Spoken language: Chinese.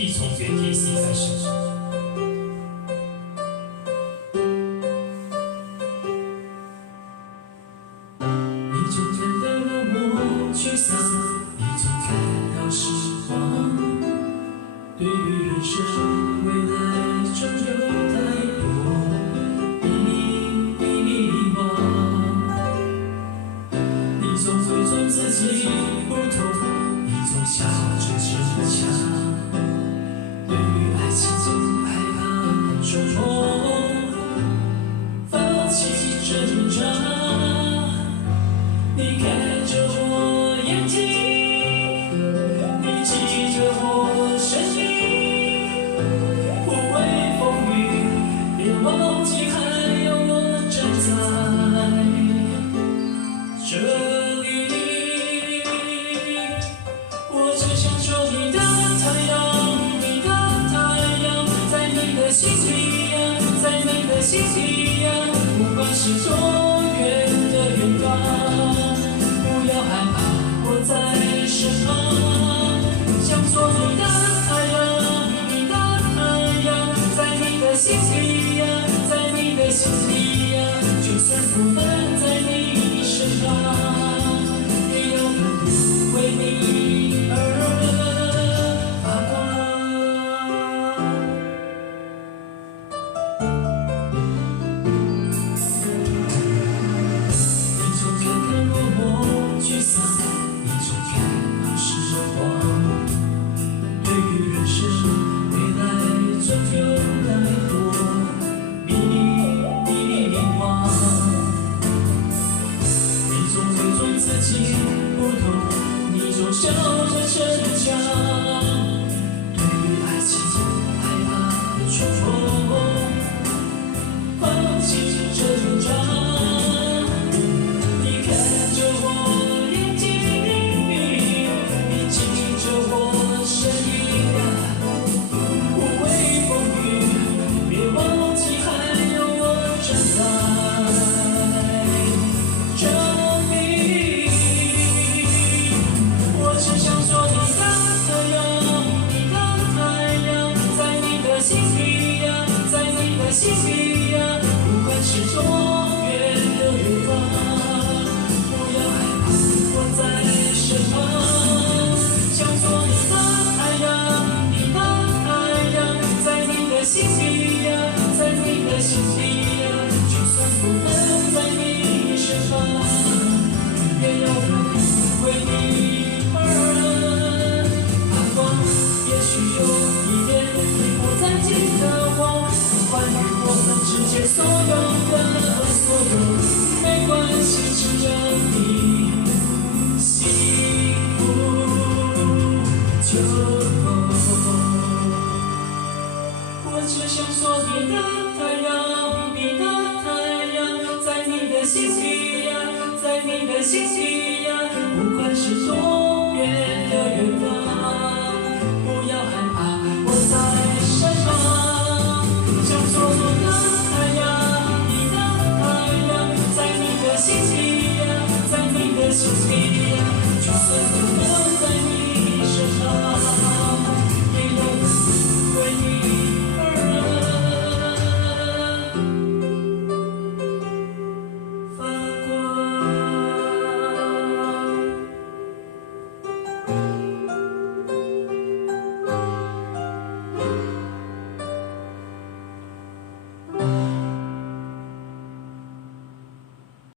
一从原地系在身上。你总看到了我沮丧，你总看到时光。对于人生未来，终有太多迷惘。你总伪装自己不同，你总笑着逞强。对于爱情总害怕触碰，放弃挣扎。你看着我眼睛，你记着我声音，不畏风雨，别忘记还有我站在这里。我只想做你的太阳，你的太阳，在你的心里呀，在你的心里呀，不管是多远的远方。不要害怕，我在身旁，想做你的太阳，你的太阳，在你的心里呀，在你的心里呀，就算不能在你身旁，也要为你而发光。你总看看我沮丧，你总看到时光。对于人生未来，总有太多迷惘。你总伪装自己不懂，你总笑着逞强。对于爱情害怕触碰，放弃挣扎。心里呀，不管是多远的远方，不要害怕，我在身旁。想做你的太阳，你的太阳，在你的心里呀，在你的心里呀，就算不能在你身旁，也要为你而发光。也许有一天，你不再记得我。关于我们之间所有的所有，没关系，只要你幸福就够。我只想做你的太阳，你的太阳，在你的心里呀，在你的心里呀，不管是多远的远方，不要害怕，我在身旁。想做你的太阳，你的太阳，在你的心里呀，在你的心里呀，就算不